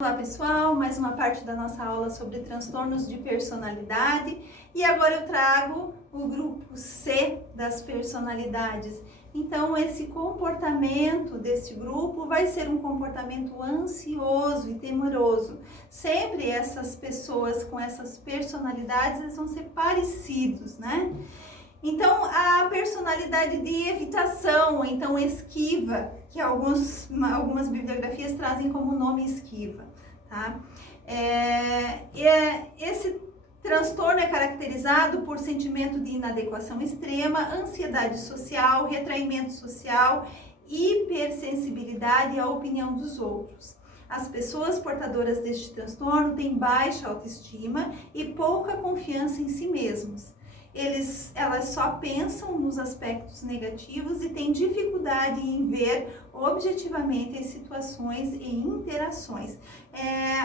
Olá pessoal, mais uma parte da nossa aula sobre transtornos de personalidade e agora eu trago o grupo C das personalidades. Então esse comportamento desse grupo vai ser um comportamento ansioso e temeroso. Sempre essas pessoas com essas personalidades eles vão ser parecidos, né? Então, a personalidade de evitação, então esquiva, que algumas bibliografias trazem como nome esquiva, tá? Esse transtorno é caracterizado por sentimento de inadequação extrema, ansiedade social, retraimento social, hipersensibilidade à opinião dos outros. As pessoas portadoras deste transtorno têm baixa autoestima e pouca confiança em si mesmos. Elas só pensam nos aspectos negativos e têm dificuldade em ver objetivamente as situações e interações.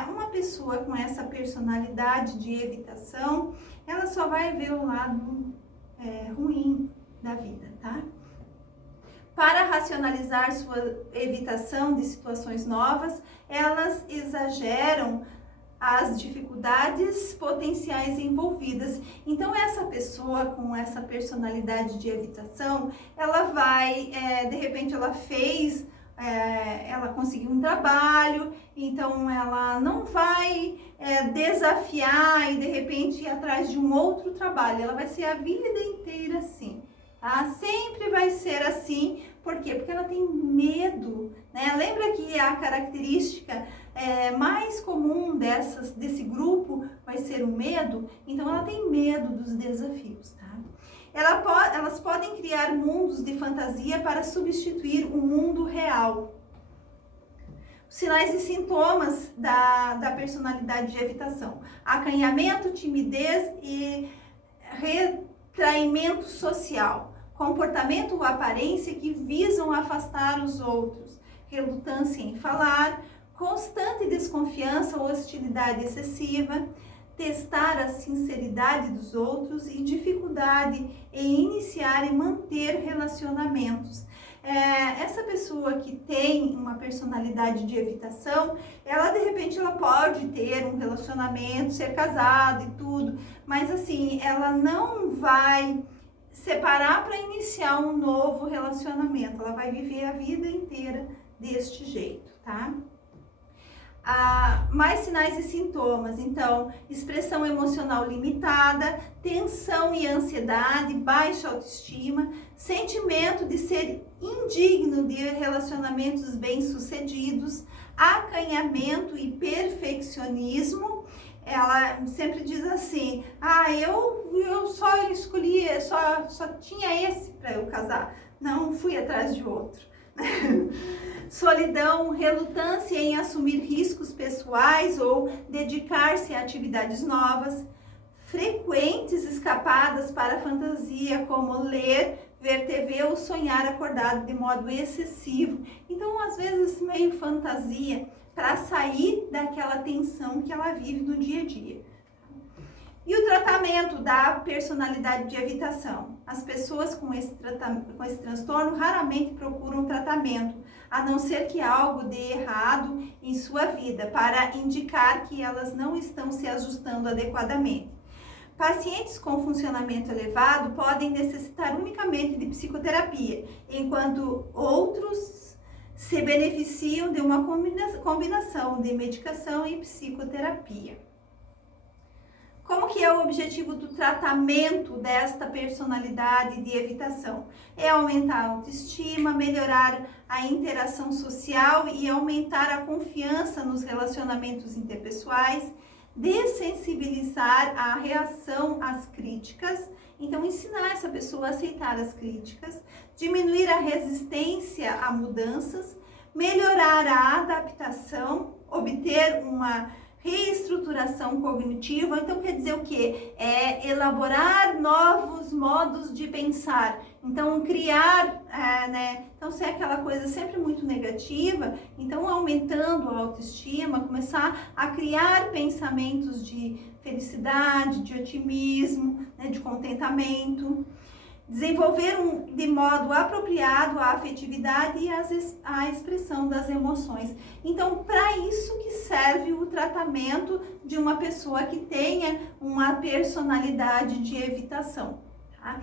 Uma pessoa com essa personalidade de evitação, ela só vai ver o lado ruim da vida, tá? Para racionalizar sua evitação de situações novas, elas exageram as dificuldades potenciais envolvidas. Então, essa pessoa com essa personalidade de evitação, ela vai, de repente, ela conseguiu um trabalho, então ela não vai desafiar e, de repente, ir atrás de um outro trabalho. Ela vai ser a vida inteira assim, tá? Sempre vai ser assim. Por quê? Porque ela tem medo, né? Lembra que a característica mais comum desse grupo vai ser o medo? Então, ela tem medo dos desafios, tá? Elas podem criar mundos de fantasia para substituir o mundo real. Os sinais e sintomas da personalidade de evitação: acanhamento, timidez e retraimento social. Comportamento ou aparência que visam afastar os outros, relutância em falar, constante desconfiança ou hostilidade excessiva, testar a sinceridade dos outros e dificuldade em iniciar e manter relacionamentos. Essa pessoa que tem uma personalidade de evitação, ela de repente ela pode ter um relacionamento, ser casada e tudo, mas assim, ela não vai separar para iniciar um novo relacionamento. Ela vai viver a vida inteira deste jeito, tá? Mais sinais e sintomas, então, expressão emocional limitada, tensão e ansiedade, baixa autoestima, sentimento de ser indigno de relacionamentos bem-sucedidos, acanhamento e perfeccionismo. Ela sempre diz assim: eu só escolhi, só tinha esse para eu casar, não fui atrás de outro. Solidão, relutância em assumir riscos pessoais ou dedicar-se a atividades novas, frequentes escapadas para a fantasia, como ler, ver TV ou sonhar acordado de modo excessivo. Então, às vezes, meio fantasia, para sair daquela tensão que ela vive no dia a dia. E o tratamento da personalidade de evitação? As pessoas com esse transtorno raramente procuram tratamento, a não ser que algo dê errado em sua vida, para indicar que elas não estão se ajustando adequadamente. Pacientes com funcionamento elevado podem necessitar unicamente de psicoterapia, enquanto outros se beneficiam de uma combinação de medicação e psicoterapia. Como que é o objetivo do tratamento desta personalidade de evitação? É aumentar a autoestima, melhorar a interação social e aumentar a confiança nos relacionamentos interpessoais, dessensibilizar a reação às críticas, então ensinar essa pessoa a aceitar as críticas, diminuir a resistência a mudanças, melhorar a adaptação, obter uma reestruturação cognitiva. Então quer dizer o quê? É elaborar novos modos de pensar. Então criar, Então se é aquela coisa sempre muito negativa, então aumentando a autoestima, começar a criar pensamentos de felicidade, de otimismo, de contentamento. desenvolver de modo apropriado a afetividade e a expressão das emoções. Então, para isso que serve o tratamento de uma pessoa que tenha uma personalidade de evitação. Tá?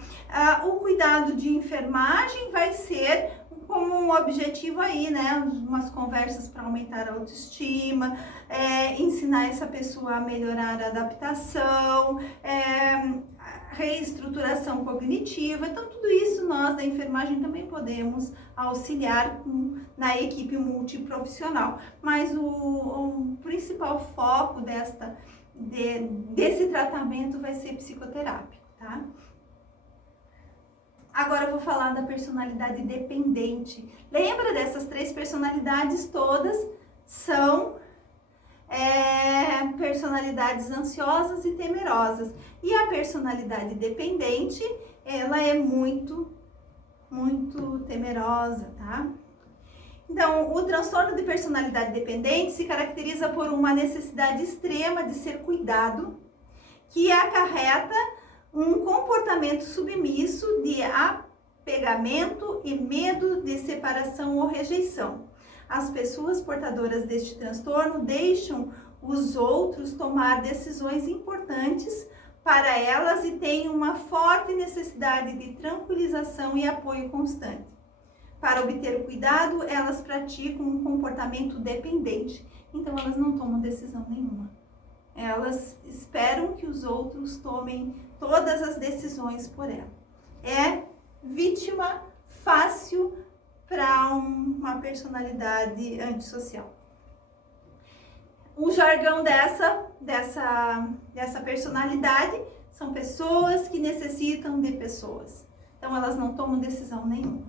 O cuidado de enfermagem vai ser como um objetivo aí, né? Umas conversas para aumentar a autoestima, ensinar essa pessoa a melhorar a adaptação, reestruturação cognitiva. Então, tudo isso nós da enfermagem também podemos auxiliar na equipe multiprofissional. Mas o principal foco desse tratamento vai ser psicoterápico, tá? Agora eu vou falar da personalidade dependente. Lembra dessas 3 personalidades? Todas são personalidades ansiosas e temerosas. E a personalidade dependente, ela é muito temerosa, tá? Então, o transtorno de personalidade dependente se caracteriza por uma necessidade extrema de ser cuidado, que acarreta um comportamento submisso de apegamento e medo de separação ou rejeição. As pessoas portadoras deste transtorno deixam os outros tomar decisões importantes para elas e têm uma forte necessidade de tranquilização e apoio constante. Para obter o cuidado, elas praticam um comportamento dependente, então elas não tomam decisão nenhuma. Elas esperam que os outros tomem todas as decisões por ela. É vítima fácil para uma personalidade antissocial. O jargão dessa personalidade são pessoas que necessitam de pessoas. Então, elas não tomam decisão nenhuma.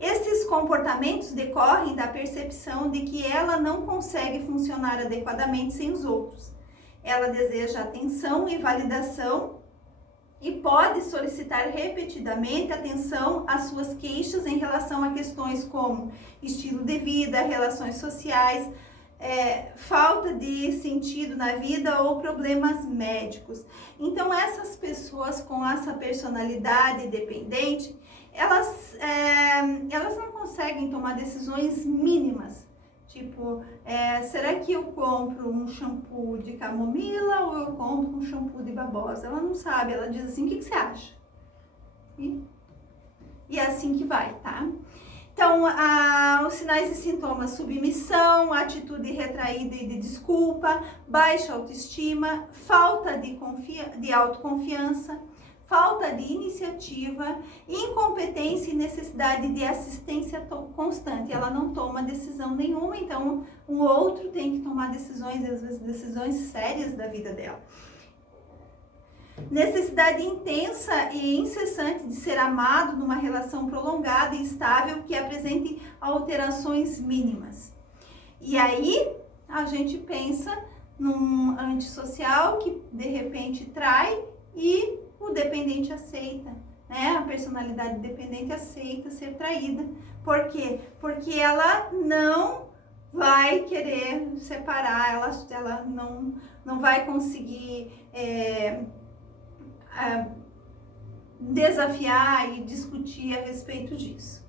Esses comportamentos decorrem da percepção de que ela não consegue funcionar adequadamente sem os outros. Ela deseja atenção e validação e pode solicitar repetidamente atenção às suas queixas em relação a questões como estilo de vida, relações sociais, falta de sentido na vida ou problemas médicos. Então, essas pessoas com essa personalidade dependente, elas não conseguem tomar decisões mínimas. Tipo, será que eu compro um shampoo de camomila ou eu compro um shampoo de babosa? Ela não sabe, ela diz assim, o que você acha? E é assim que vai, tá? Então, os sinais e sintomas: submissão, atitude retraída e de desculpa, baixa autoestima, falta de autoconfiança, falta de iniciativa, incompetência e necessidade de assistência constante. Ela não toma decisão nenhuma, então o outro tem que tomar decisões, às vezes decisões sérias da vida dela. Necessidade intensa e incessante de ser amado numa relação prolongada e estável que apresente alterações mínimas. E aí a gente pensa num antissocial que de repente trai e o dependente aceita, né? A personalidade dependente aceita ser traída. Por quê? Porque ela não vai querer separar, ela não vai conseguir desafiar e discutir a respeito disso.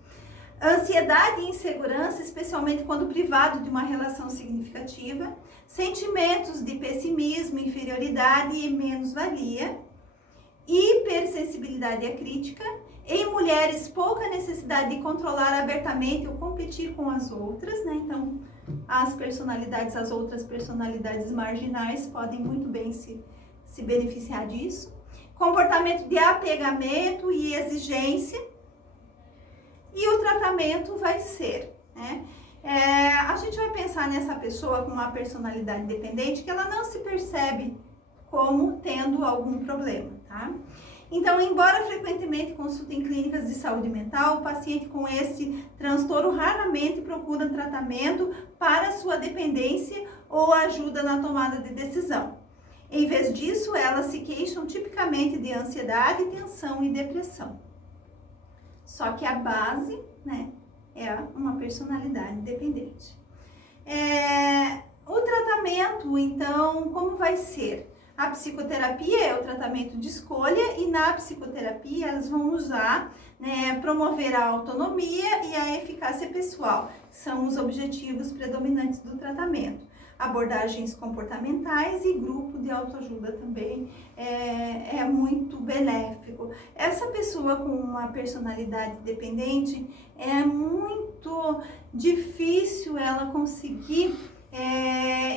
Ansiedade e insegurança, especialmente quando privado de uma relação significativa, sentimentos de pessimismo, inferioridade e menos-valia, hipersensibilidade à crítica, em mulheres pouca necessidade de controlar abertamente ou competir com as outras, né? Então, as outras personalidades marginais podem muito bem se beneficiar disso. Comportamento de apegamento e exigência. E o tratamento vai ser, né? A gente vai pensar nessa pessoa com uma personalidade dependente que ela não se percebe como tendo algum problema, tá? Então, embora frequentemente consulte em clínicas de saúde mental, o paciente com esse transtorno raramente procura tratamento para sua dependência ou ajuda na tomada de decisão. Em vez disso, elas se queixam tipicamente de ansiedade, tensão e depressão. Só que a base, né, é uma personalidade dependente. O tratamento, então, como vai ser? A psicoterapia é o tratamento de escolha e na psicoterapia elas vão usar, né, promover a autonomia e a eficácia pessoal, são os objetivos predominantes do tratamento. Abordagens comportamentais e grupo de autoajuda também é muito benéfico. Essa pessoa com uma personalidade dependente, é muito difícil ela conseguir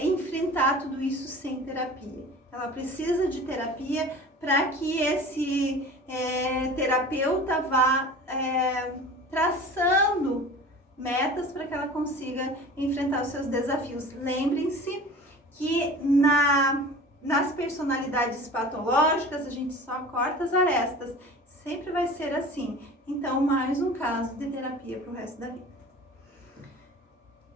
enfrentar tudo isso sem terapia. Ela precisa de terapia para que esse terapeuta vá traçando metas para que ela consiga enfrentar os seus desafios. Lembrem-se que nas personalidades patológicas a gente só corta as arestas, sempre vai ser assim. Então, mais um caso de terapia para o resto da vida.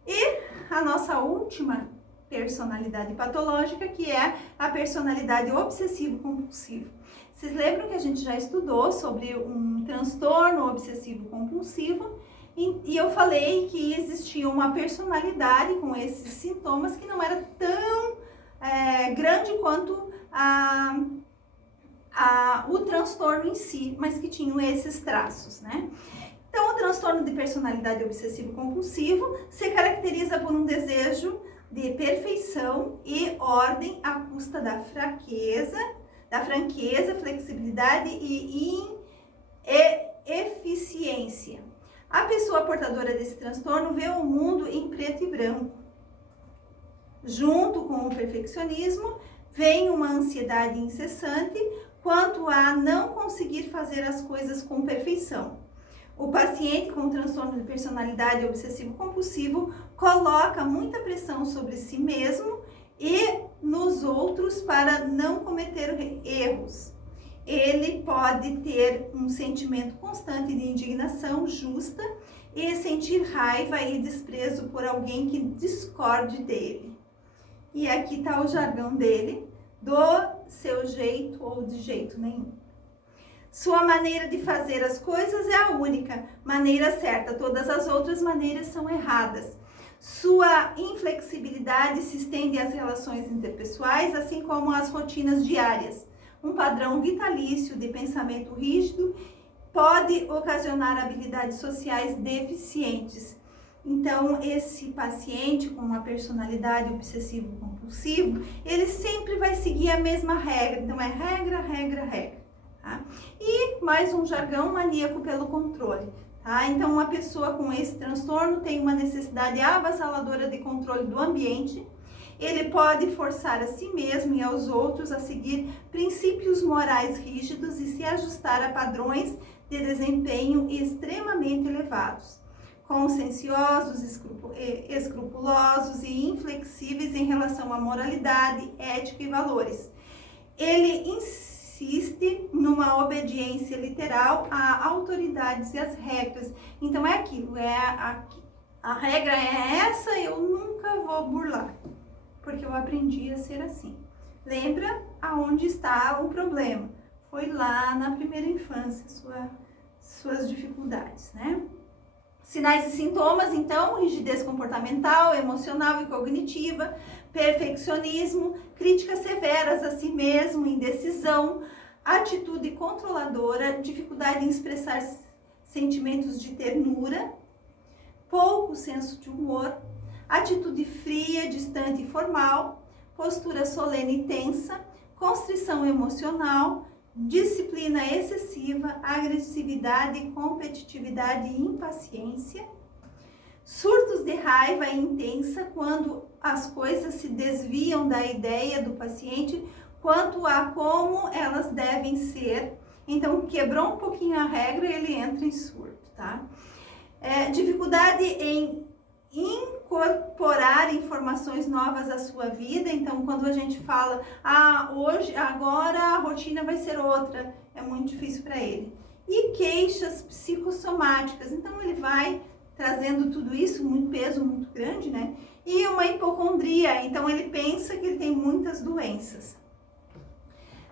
E a nossa última personalidade patológica, que é a personalidade obsessivo-compulsivo. Vocês lembram que a gente já estudou sobre um transtorno obsessivo-compulsivo e eu falei que existia uma personalidade com esses sintomas que não era tão grande quanto o transtorno em si, mas que tinham esses traços, né? Então, o transtorno de personalidade obsessivo-compulsivo se caracteriza por um desejo de perfeição e ordem à custa da franqueza, flexibilidade e eficiência. A pessoa portadora desse transtorno vê o mundo em preto e branco. Junto com o perfeccionismo, vem uma ansiedade incessante quanto a não conseguir fazer as coisas com perfeição. O paciente com transtorno de personalidade obsessivo-compulsivo coloca muita pressão sobre si mesmo e nos outros para não cometer erros. Ele pode ter um sentimento constante de indignação justa e sentir raiva e desprezo por alguém que discorde dele. E aqui está o jargão dele, do seu jeito ou de jeito nenhum. Sua maneira de fazer as coisas é a única maneira certa, todas as outras maneiras são erradas. Sua inflexibilidade se estende às relações interpessoais, assim como às rotinas diárias. Um padrão vitalício de pensamento rígido pode ocasionar habilidades sociais deficientes. Então, esse paciente com uma personalidade obsessivo-compulsivo, ele sempre vai seguir a mesma regra. Então, é regra, regra, regra. Tá? E mais um jargão, maníaco pelo controle. Tá? Então, uma pessoa com esse transtorno tem uma necessidade avassaladora de controle do ambiente. Ele pode forçar a si mesmo e aos outros a seguir princípios morais rígidos e se ajustar a padrões de desempenho extremamente elevados. Conscienciosos, escrupulosos e inflexíveis em relação à moralidade, ética e valores. Ele insiste numa obediência literal a autoridades e às regras. Então é aquilo, a regra é essa, eu nunca vou burlar, porque eu aprendi a ser assim. Lembra aonde está o problema? Foi lá na primeira infância, suas dificuldades, né? Sinais e sintomas, então, rigidez comportamental, emocional e cognitiva, perfeccionismo, críticas severas a si mesmo, indecisão, atitude controladora, dificuldade em expressar sentimentos de ternura, pouco senso de humor, atitude fria, distante e formal, postura solene e tensa, constrição emocional, disciplina excessiva, agressividade, competitividade e impaciência, surtos de raiva intensa quando as coisas se desviam da ideia do paciente quanto a como elas devem ser. Então, quebrou um pouquinho a regra e ele entra em surto, tá? Dificuldade em incorporar informações novas à sua vida. Então, quando a gente fala, agora a rotina vai ser outra, é muito difícil para ele. E queixas psicossomáticas, então ele vai trazendo tudo isso, muito peso, muito grande, né? E uma hipocondria, então ele pensa que ele tem muitas doenças.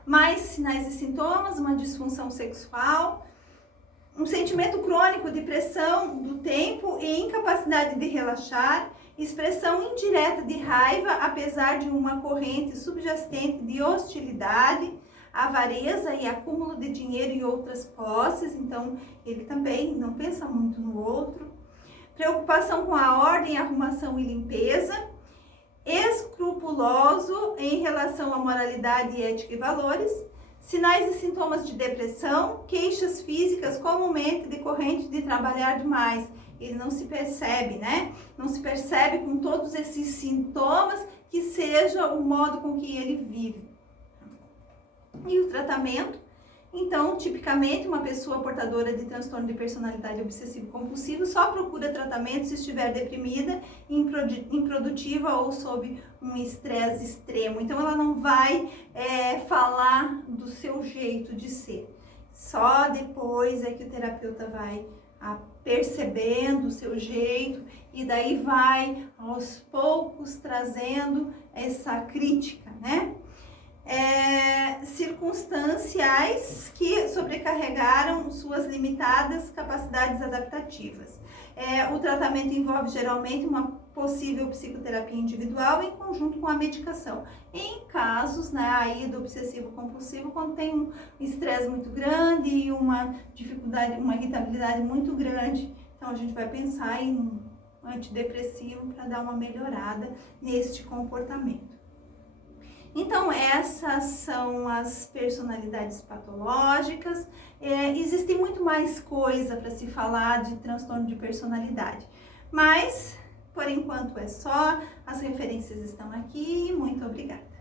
Mais sinais e sintomas, uma disfunção sexual, um sentimento crônico de pressão do tempo e incapacidade de relaxar, expressão indireta de raiva, apesar de uma corrente subjacente de hostilidade, avareza e acúmulo de dinheiro e outras posses, então ele também não pensa muito no outro. Preocupação com a ordem, arrumação e limpeza. Escrupuloso em relação à moralidade, ética e valores. Sinais e sintomas de depressão, queixas físicas comumente decorrentes de trabalhar demais. Ele não se percebe, né? Não se percebe com todos esses sintomas que seja o modo com que ele vive. E o tratamento? Então, tipicamente, uma pessoa portadora de transtorno de personalidade obsessivo-compulsivo só procura tratamento se estiver deprimida, improdutiva ou sob um estresse extremo. Então, ela não vai falar do seu jeito de ser. Só depois é que o terapeuta vai percebendo o seu jeito e daí vai, aos poucos, trazendo essa crítica, né? Circunstanciais que sobrecarregaram suas limitadas capacidades adaptativas. O tratamento envolve geralmente uma possível psicoterapia individual em conjunto com a medicação. Em casos, né, aí do obsessivo-compulsivo, quando tem um estresse muito grande e uma dificuldade, uma irritabilidade muito grande, então a gente vai pensar em um antidepressivo para dar uma melhorada neste comportamento. Então, essas são as personalidades patológicas. Existe muito mais coisa para se falar de transtorno de personalidade, mas, por enquanto, é só. As referências estão aqui. Muito obrigada.